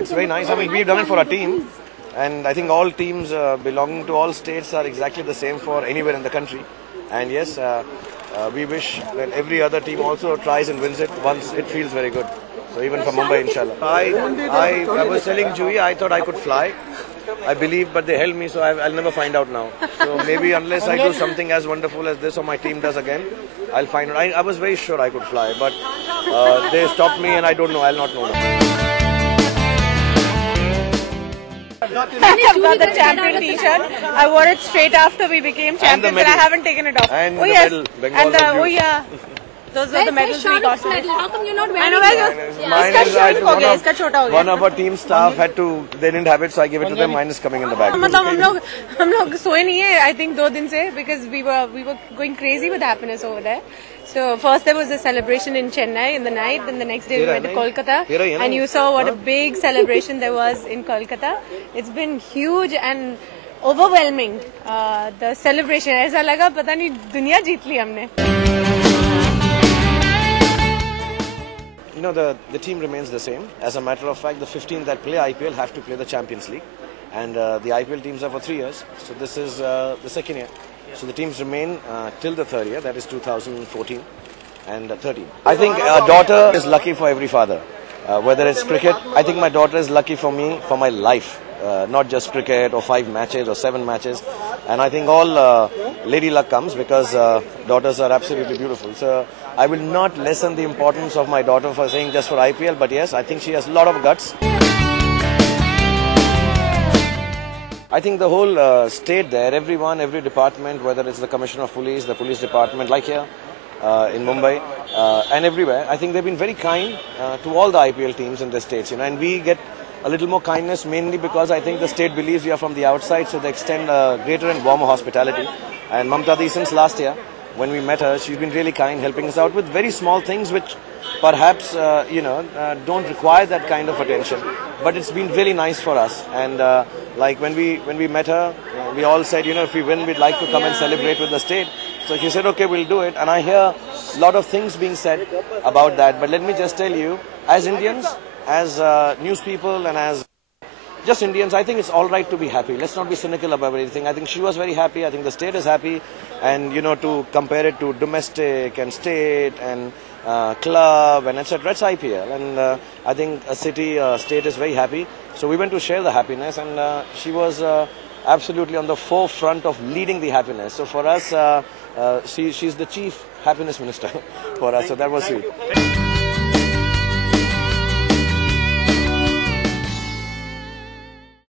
it's very nice. I mean, we've done it for our team. And I think all teams belonging to all states are exactly the same for anywhere in the country. And yes, we wish that every other team also tries and wins it once it feels very good. So even for Mumbai, inshallah. I was telling Jui, I thought I could fly. I believe, but they held me, so I'll never find out now. So maybe unless I do something as wonderful as this or my team does again, I'll find out. I was very sure I could fly, but they stopped me and I don't know. I'll not know now. I've got the champion t-shirt. I wore it straight after we became champions and I haven't taken it off. And the medal. And oh yeah. Those are the medals we got. How come you're not wearing I know where yours. One of our team staff had to, they didn't have it, so I gave it to them. Mine is coming in the bag. हम लोग सोए नहीं है, I think 2 दिन से, because we were going crazy with happiness over there. So first there was a celebration in Chennai in the night, then the next day we went to Kolkata, and you saw what a big celebration there was in Kolkata. It's been huge and overwhelming. The celebration, ऐसा लगा पता नहीं दुनिया जीत ली हमने. You know, the team remains the same. As a matter of fact, the 15 that play IPL have to play the Champions League. And the IPL teams are for 3 years. So this is the second year. So the teams remain till the third year, that is 2014 and 13. I think a daughter is lucky for every father. Whether it's cricket, I think my daughter is lucky for me, for my life. Not just cricket or 5 matches or 7 matches. And I think all lady luck comes because daughters are absolutely beautiful. So I will not lessen the importance of my daughter for saying just for IPL, but yes, I think she has a lot of guts. I think the whole state there, everyone, every department, whether it's the Commissioner of Police, the police department, like here in Mumbai and everywhere, I think they've been very kind to all the IPL teams in the states, you know, and we get a little more kindness mainly because I think the state believes we are from the outside, so they extend greater and warmer hospitality. And Mamta Di, since last year, when we met her, she's been really kind, helping us out with very small things which perhaps, don't require that kind of attention. But it's been really nice for us. And like when we met her, we all said, you know, if we win, we'd like to come and celebrate with the state. So she said, okay, we'll do it. And I hear a lot of things being said about that. But let me just tell you, as Indians, as news people and as just Indians, I think it's all right to be happy. Let's not be cynical about everything. I think she was very happy. I think the state is happy. And, you know, to compare it to domestic and state and club and etc. It's IPL. And I think a city, state is very happy. So we went to share the happiness and she was absolutely on the forefront of leading the happiness. So for us, she's the chief happiness minister for us. So that was sweet.